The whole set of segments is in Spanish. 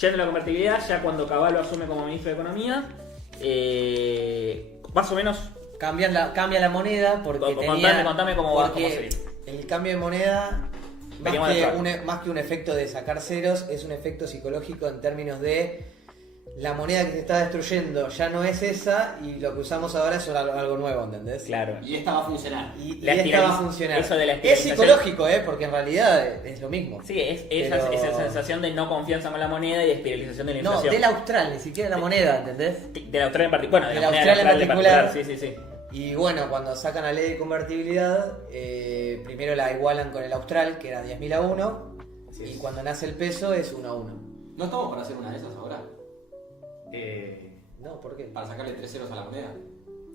yendo a la convertibilidad, ya cuando Cavallo asume como ministro de Economía, más o menos... Cambia la moneda porque Contame cómo sería. El cambio de moneda, más que un efecto de sacar ceros, es un efecto psicológico en términos de la moneda que se está destruyendo ya no es esa y lo que usamos ahora es algo nuevo, ¿entendés? Claro. Y esta va a funcionar. Y esta va a funcionar. Eso de la es psicológico, porque en realidad es lo mismo. Sí, esa sensación de no confianza con la moneda y de espiralización de la inflación. No, del austral, ni siquiera la moneda, ¿entendés? Del austral en particular. Bueno, del austral en particular. Sí. Y bueno, cuando sacan la ley de convertibilidad, primero la igualan con el austral, que era 10.000 a 1, y cuando nace el peso es 1 a 1. ¿No estamos para hacer una de esas ahora? No, ¿por qué? Para sacarle 3 ceros a la moneda.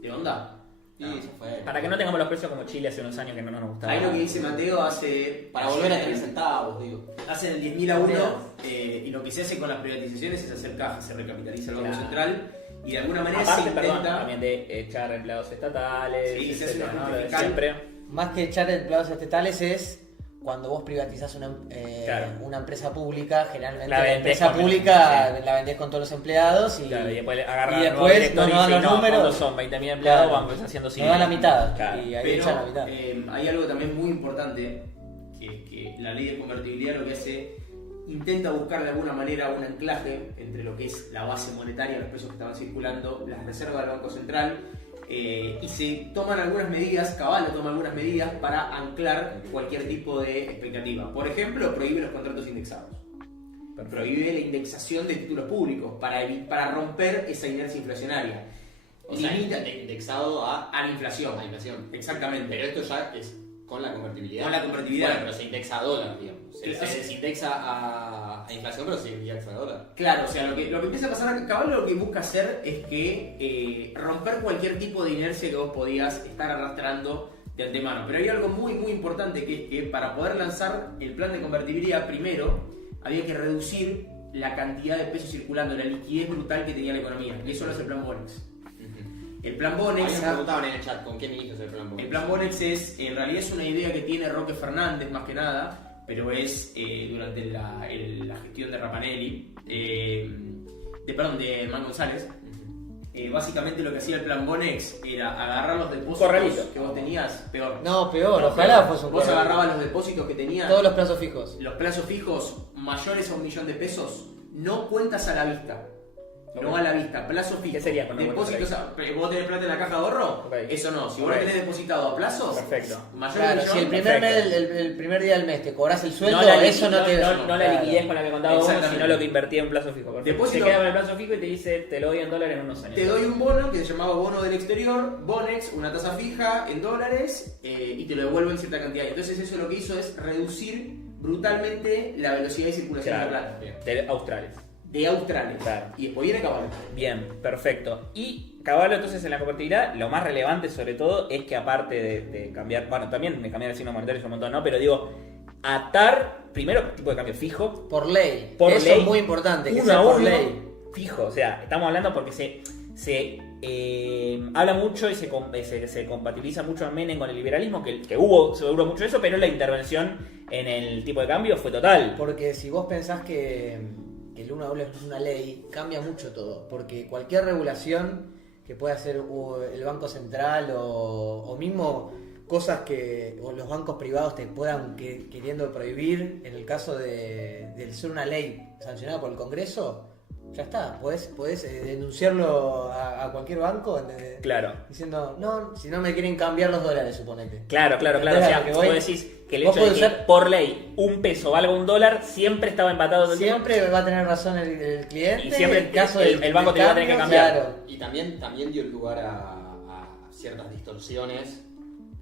¿De onda? Sí, eso fue. Para que no tengamos los precios como Chile hace unos años que no nos gustaba. Ahí lo que dice Mateo hace... Para volver a tener centavos, digo. Hacen el 10.000 a 1 y lo que se hace con las privatizaciones es hacer caja, se recapitaliza el Banco Central y de alguna manera aparte, se intenta... también de echar empleados estatales, Sí, se hace una ¿no? justificación. Siempre. Más que echar empleados estatales es cuando vos privatizás una empresa pública, generalmente la empresa pública la vendés con todos los empleados y después agarran y después no dan los números. Cuando son 20.000 empleados, van haciendo 100. No dan la mitad. Claro. Y ahí Pero echan la mitad. hay algo también muy importante, que es que la ley de convertibilidad lo que hace, intenta buscar de alguna manera un anclaje entre lo que es la base monetaria, los precios que estaban circulando, las reservas del Banco Central, y se toman algunas medidas, Cavallo toma algunas medidas para anclar cualquier tipo de expectativa. Por ejemplo, prohíbe los contratos indexados. Prohíbe la indexación de títulos públicos para romper esa inercia inflacionaria. O sea, indexado a la inflación. A la inflación. Exactamente. Pero esto ya es con la convertibilidad. Con la convertibilidad. Bueno, pero se indexa a dólar, digamos. Se desindexa a inflación, pero se indexa a dólar. Claro, o sea, lo que empieza a pasar acá, Cavallo lo que busca hacer es que romper cualquier tipo de inercia que vos podías estar arrastrando de antemano. Pero hay algo muy muy importante, que es que para poder lanzar el plan de convertibilidad, primero había que reducir la cantidad de pesos circulando, la liquidez brutal que tenía la economía. Y eso lo hace el plan Bonex. El plan Bonex... Me preguntaban en el chat, ¿con qué ministro es el plan Bonex? El plan Bonex en realidad es una idea que tiene Roque Fernández más que nada, pero es durante la gestión de Rapanelli, de Man González. Básicamente lo que hacía el plan Bonex era agarrar los depósitos que vos tenías, peor. No, peor, ojalá fuese un Vos corralito. agarrabas los depósitos que tenías, Todos los plazos fijos. los plazos fijos mayores a $1.000.000, no cuentas a la vista. No a la vista, plazo fijo. ¿Qué sería cuando depósitos vos tenés plata en la caja de ahorro? Okay. Eso no. Si vos lo tenés depositado a plazos, perfecto. mayor Claro, millón, si el primer día del mes te cobras el sueldo, eso no te... No la liquidez con la que contaba vos, Exactamente. sino lo que invertía en plazo fijo. Depósito- Te queda con el plazo fijo y te dice, te lo doy en dólares en unos años. te doy un bono que se llamaba bono del exterior, Bonex, una tasa fija en dólares, y te lo devuelvo en cierta cantidad. Entonces eso lo que hizo es reducir brutalmente la velocidad de circulación de plata. De australes. De australes. Claro. Y después viene Cavallo. Bien, perfecto. Y Cavallo entonces en la convertibilidad, lo más relevante sobre todo es que aparte de cambiar, bueno, también de cambiar el signo monetario es un montón, ¿no? Pero digo, atar primero tipo de cambio fijo. Por ley. Por Eso ley, es muy importante, que uno sea a por uno, ley. fijo. O sea, estamos hablando porque se habla mucho y se compatibiliza mucho en Menem con el liberalismo, que se duró mucho eso, pero la intervención en el tipo de cambio fue total. Porque si vos pensás que el 1 a 1 es una ley, cambia mucho todo. Porque cualquier regulación que pueda hacer el Banco Central o mismo cosas que los bancos privados te puedan queriendo prohibir, en el caso de ser una ley sancionada por el Congreso, ya está, podés denunciarlo a cualquier banco Claro. diciendo, no, si no me quieren cambiar los dólares, suponete. Claro. O sea, vos decís que el vos hecho de podés que por ley un peso valga $1 siempre estaba empatado todo el tiempo. Siempre va a tener razón el cliente. Y siempre en caso el banco te va a tener que cambiar. Claro. Y también dio lugar a ciertas distorsiones,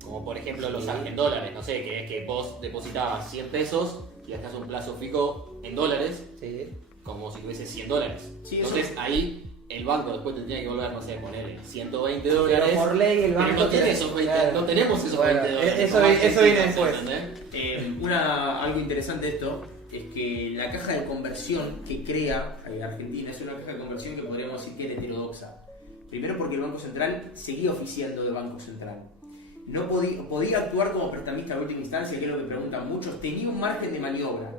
como por ejemplo los en dólares, no sé, que es que vos depositabas 100 pesos y gastas un plazo fijo en dólares, Sí. como si tuviese $100. Sí, Entonces eso- ahí el banco después tendría que volver, no sé, poner $120. Pero por ley el banco Pero no tiene te- esos 20, claro. no tenemos esos Bueno, $20. eso como viene Argentina, después. ¿entendés? Algo interesante de esto es que la caja de conversión que crea Argentina es una caja de conversión que podríamos decir que era heterodoxa. Primero porque el Banco Central seguía oficiando de Banco Central. No podía actuar como prestamista de última instancia, que es lo que preguntan muchos. Tenía un margen de maniobra,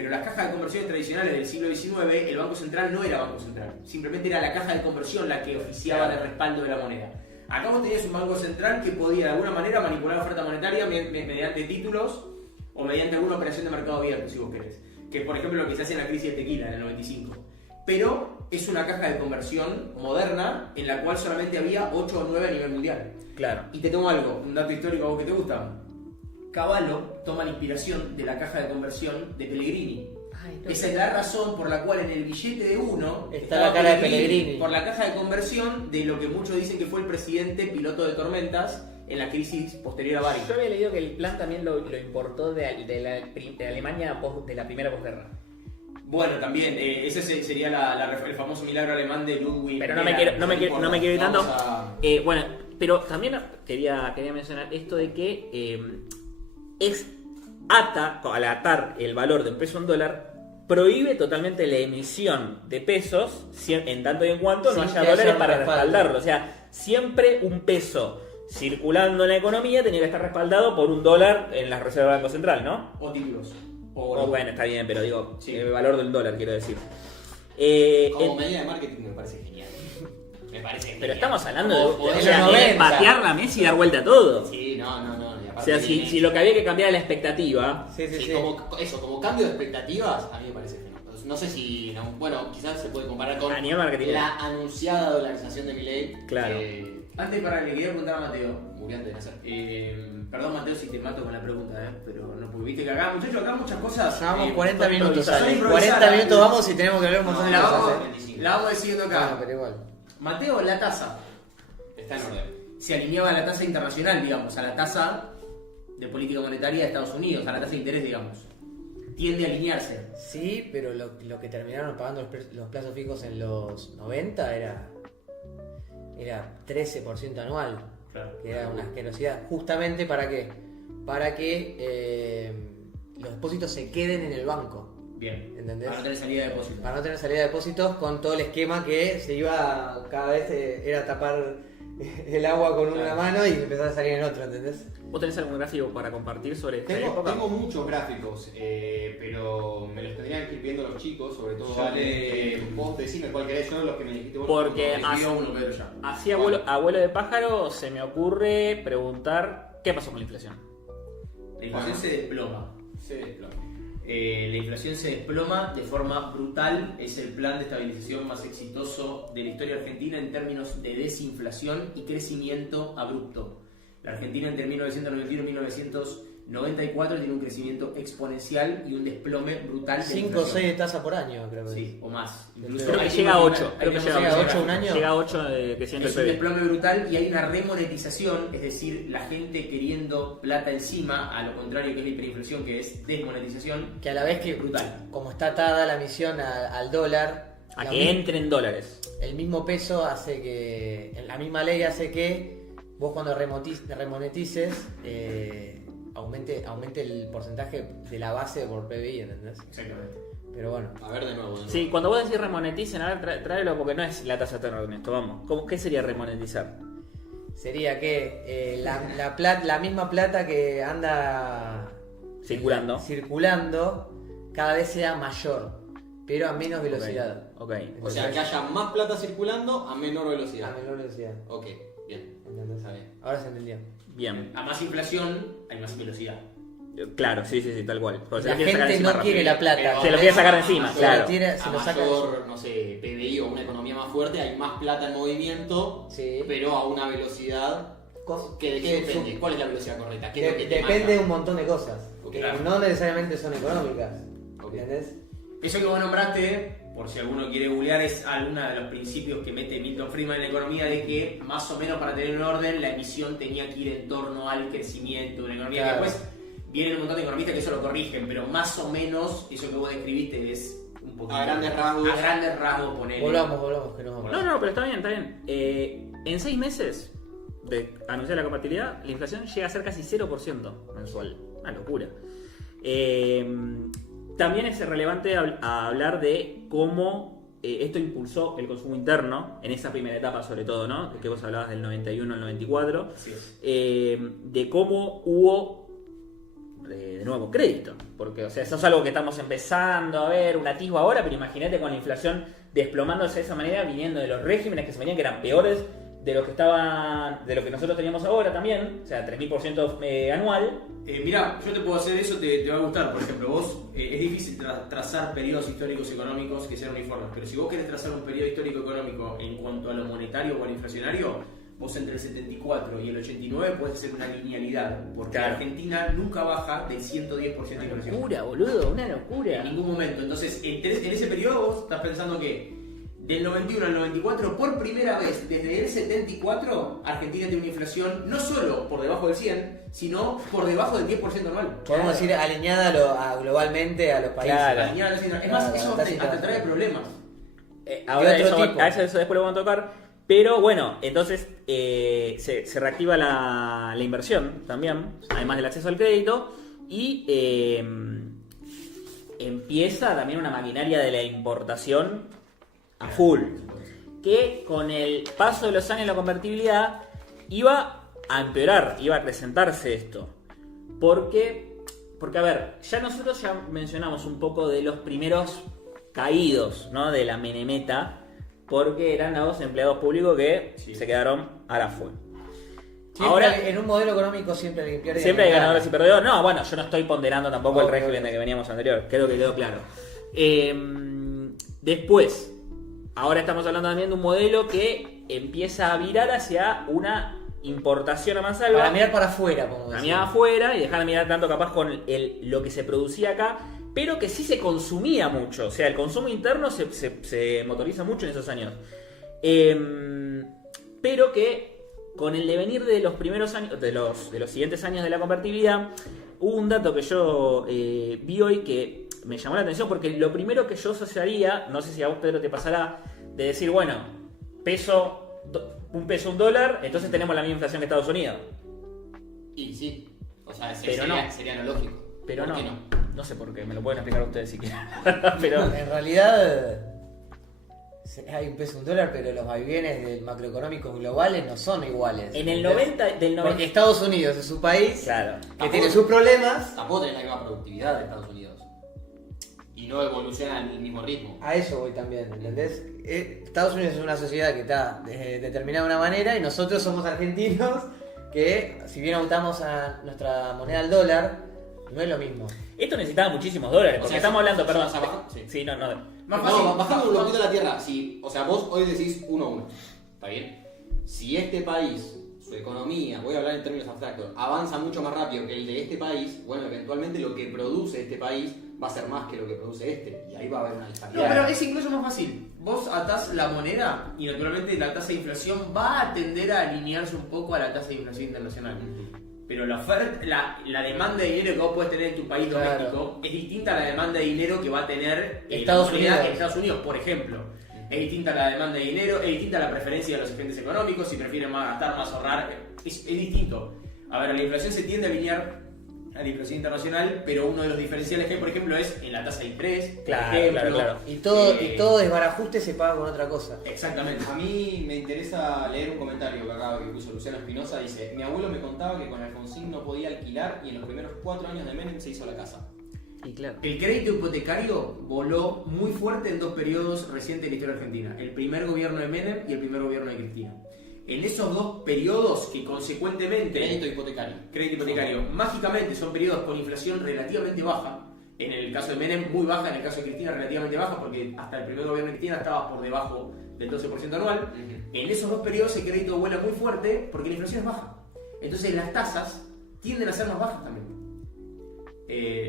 Pero las cajas de conversiones tradicionales del siglo XIX, el Banco Central no era Banco Central. Simplemente era la caja de conversión la que oficiaba de respaldo de la moneda. Acá vos tenías un Banco Central que podía de alguna manera manipular la oferta monetaria mediante títulos o mediante alguna operación de mercado abierto, si vos querés. Que es, por ejemplo, lo que se hace en la crisis de tequila en el 95. Pero es una caja de conversión moderna en la cual solamente había 8 o 9 a nivel mundial. Claro. Y te tengo algo, un dato histórico a vos que te gusta. Cavallo toma la inspiración de la caja de conversión de Pellegrini. Esa es la razón por la cual en el billete de 1 está la cara de Pellegrini. Por la caja de conversión de lo que muchos dicen que fue el presidente piloto de tormentas en la crisis posterior a Bari. Yo había leído que el plan también lo importó de Alemania de la primera posguerra. Bueno, también, ese sería el famoso milagro alemán de Ludwig. Pero no me quiero ir tanto. Bueno, pero también quería mencionar esto de que al atar el valor de un peso a un dólar, prohíbe totalmente la emisión de pesos en tanto y en cuanto no haya dólares para respaldarlo. O sea, siempre un peso circulando en la economía tenía que estar respaldado por un dólar en las reservas del Banco Central, ¿no? O títulos. Bueno, está bien, pero digo, el valor del dólar, quiero decir. Como medida de marketing me parece genial. Pero estamos hablando Como de patear la mesa y dar vuelta a todo. Sí, no. O sea, si lo que había que cambiar era la expectativa. Sí. Como cambio de expectativas, a mí me parece genial. No sé si, bueno, quizás se puede comparar con a nivel marketing, la anunciada dolarización de Milei. Claro. Antes le quería preguntar a Mateo. Murió antes de nacer. Perdón, Mateo, si te mato con la pregunta, pero no, porque viste que acá, muchachos, acá muchas cosas. Llevamos 40 minutos, son Ale. improvisadas. 40 minutos vamos y tenemos que hablar un montón de La cosas. vamos decidiendo acá. Bueno, pero igual. Mateo, la tasa. Está en orden. Se alineaba a la tasa internacional, digamos, a la tasa de política monetaria de Estados Unidos, a la tasa de interés, digamos. Tiende a alinearse. Sí, pero lo que terminaron pagando los plazos fijos en los 90 era 13% anual. Claro. Que era una asquerosidad. ¿Justamente para qué? Para que los depósitos se queden en el banco. Bien. ¿Entendés? Para no tener salida de depósito. Para no tener salida de depósitos, con todo el esquema que se iba cada vez era tapar el agua con una mano y empezar a salir en otro, ¿entendés? ¿Vos tenés algún gráfico para compartir sobre esta época? Tengo muchos gráficos, pero me los tendrían que ir viendo los chicos, sobre todo. Vos decime cuál querés, yo los que me dijiste vos. Porque Pedro, ya. así abuelo de pájaro se me ocurre preguntar ¿qué pasó con la inflación? La inflación se desploma. Se desploma. La inflación se desploma de forma brutal. Es el plan de estabilización más exitoso de la historia argentina en términos de desinflación y crecimiento abrupto. La Argentina entre 1991 y 1994 tiene un crecimiento exponencial y un desplome brutal de 5 o 6 de tasa por año, creo que Sí, o más. Incluso Creo que hay llega a 8. Creo que llega a 8 un año. Llega a 8 de crecimiento Es del un PIB. desplome brutal y hay una remonetización, es decir, la gente queriendo plata encima, a lo contrario que es la hiperinflación, que es desmonetización. Que a la vez que, Brutal. como está atada la emisión al dólar, A que entren dólares. el mismo peso hace que, la misma ley hace que vos cuando remonetices aumente el porcentaje de la base por PBI, ¿entendés? Exactamente. Pero bueno. A ver de nuevo. Sí, cuando vos decís remoneticen, a ver, tráelo porque no es la tasa eterna de esto, vamos. ¿Qué sería remonetizar? Sería que la misma plata que anda circulando cada vez sea mayor, pero a menos velocidad. Ok. O sea, que haya más plata circulando a menor A velocidad. menor velocidad. Ok, bien. ¿Entendés? Está bien. Ahora se entendió. Bien. A más inflación, hay más velocidad. Claro, sí, tal cual. Porque La gente no quiere la plata. Se lo quiere sacar de encima, a claro. Se lo saca. mayor, no sé, PBI o una economía más fuerte, hay más plata en movimiento, Sí. pero a una velocidad. ¿De qué depende? ¿Cuál es la velocidad correcta? ¿Qué es lo que te Depende de marca? un montón de cosas. Ok. Que no necesariamente son económicas. Ok. ¿Entendés? Eso que vos nombraste, por si alguno quiere googlear, es alguno de los principios que mete Milton Friedman en la economía, de que más o menos para tener un orden la emisión tenía que ir en torno al crecimiento de la economía. Claro. Que después vienen un montón de economistas que eso lo corrigen, pero más o menos eso que vos describiste es un poquito... A grandes rasgos. A grandes rasgos, ponele. Volvamos, que nos vamos. No, pero está bien. En 6 meses de anunciar la compatibilidad, la inflación llega a ser casi 0% mensual. Una locura. También es relevante a hablar de cómo esto impulsó el consumo interno en esa primera etapa, sobre todo, ¿no? Que vos hablabas del 91 al 94. Así es. De cómo hubo de nuevo crédito. Porque, o sea, eso es algo que estamos empezando a ver, un atisbo ahora, pero imagínate con la inflación desplomándose de esa manera, viniendo de los regímenes que se venían que eran peores de lo que nosotros teníamos ahora también, o sea, 3000% anual. Mira, yo te puedo hacer eso, te va a gustar. Por ejemplo, vos es difícil trazar periodos históricos económicos que sean uniformes, pero si vos querés trazar un periodo histórico económico en cuanto a lo monetario o a lo inflacionario, vos entre el 74 y el 89 podés hacer una linealidad, porque Claro. Argentina nunca baja del 110% de Una inflación. locura, boludo, una locura. En ningún momento. Entonces, en ese periodo vos estás pensando que del 91 al 94, por primera vez desde el 74, Argentina tiene una inflación no solo por debajo del 100, sino por debajo del 10% anual. Podemos decir alineada globalmente a los países. Claro. Es más, Claro, eso está te trae problemas. Ahora ¿Qué otro eso, tipo? a eso después lo vamos a tocar. Pero bueno, entonces se reactiva la inversión también, además del acceso al crédito. Y empieza también una maquinaria de la importación a full. Que con el paso de los años la convertibilidad iba a empeorar, iba a acrecentarse esto. Porque a ver, ya nosotros ya mencionamos un poco de los primeros caídos, ¿no? De la menemeta, porque eran los empleados públicos que se quedaron a la full. Siempre Ahora, en un modelo económico siempre hay que pierde. siempre hay ganadores y perdedores. No, bueno, yo no estoy ponderando tampoco el Ok, régimen ok. de que veníamos anterior. Creo que quedó claro. Después, ahora estamos hablando también de un modelo que empieza a virar hacia una importación a mansalva. Para mirar para afuera, como Para decir. mirar afuera y dejar de mirar tanto capaz con lo que se producía acá, pero que sí se consumía mucho. O sea, el consumo interno se motoriza mucho en esos años. Pero que con el devenir de los primeros años, de los siguientes años de la convertibilidad, hubo un dato que yo vi hoy que me llamó la atención, porque lo primero que yo asociaría, no sé si a vos, Pedro, te pasará, de decir, bueno, un peso, un dólar, entonces tenemos la misma inflación que Estados Unidos. Y sí, o sea, Pero sería lo lógico. Pero ¿Por no, qué no? no sé por qué, me lo pueden explicar ustedes si quieren. Pero En realidad hay un peso, un dólar, pero los vaivienes del macroeconómicos globales no son iguales. en el ¿entendés? 90, del 90... Porque Estados Unidos es su país Claro. que tiene sus problemas. Tampoco tiene la misma productividad de Estados Unidos. Y no evoluciona al mismo ritmo. A eso voy también, ¿entendés? Estados Unidos es una sociedad que está determinada de una manera y nosotros somos argentinos que, si bien optamos a nuestra moneda al dólar, no es lo mismo. Esto necesitaba muchísimos dólares, O porque sea, estamos hablando, perdón. o sea, sí. Sí, no. Más fácil. No, bajando un poquito la tierra. Si, o sea, vos hoy decís 1-1. ¿Está bien? Si este país, su economía, voy a hablar en términos abstractos, avanza mucho más rápido que el de este país, bueno, eventualmente lo que produce este país va a ser más que lo que produce este. Y ahí va a haber una No, disparidad. pero es incluso más fácil. Vos atás la moneda y naturalmente la tasa de inflación va a tender a alinearse un poco a la tasa de inflación internacional. Pero la oferta, la demanda de dinero que vos podés tener en tu país Claro. doméstico es distinta a la demanda de dinero que va a tener Estados la moneda Unidos. en Estados Unidos, por ejemplo. Es distinta la demanda de dinero, es distinta la preferencia de los agentes económicos, si prefieren más gastar, más ahorrar, es distinto. A ver, la inflación se tiende a alinear a la inflación internacional, pero uno de los diferenciales que hay, por ejemplo, es en la tasa de interés. por Claro, ejemplo. claro. Y todo desbarajuste se paga con otra cosa. Exactamente. A mí me interesa leer un comentario que acá que puso Luciano Espinosa. Dice: mi abuelo me contaba que con Alfonsín no podía alquilar y en los primeros 4 años de Menem se hizo la casa. Y claro. El crédito hipotecario voló muy fuerte en dos periodos recientes de la historia argentina. El primer gobierno de Menem y el primer gobierno de Cristina. En esos dos periodos que consecuentemente... Crédito hipotecario. Crédito hipotecario. Mágicamente son periodos con inflación relativamente baja. En el caso de Menem muy baja, en el caso de Cristina relativamente baja, porque hasta el primer gobierno de Cristina estaba por debajo del 12% anual. En esos dos periodos el crédito vuela muy fuerte porque la inflación es baja. Entonces las tasas tienden a ser más bajas también.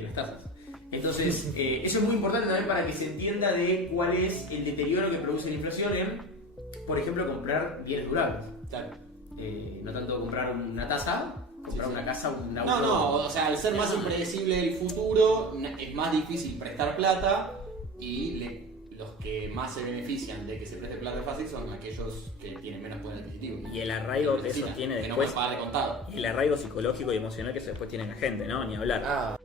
Las tasas. Entonces, eso es muy importante también para que se entienda de cuál es el deterioro que produce la inflación en, por ejemplo, comprar bienes durables. Claro. No tanto comprar una taza, comprar Sí, sí. una casa, un auto. No, o sea, al ser más impredecible el futuro, es más difícil prestar plata y los que más se benefician de que se preste plata fácil son aquellos que tienen menos poder adquisitivo. Y el arraigo que eso necesitan, tiene que no después, pueden pagar de contado. el arraigo psicológico y emocional que eso después tiene la gente, ¿no? Ni hablar. Ah,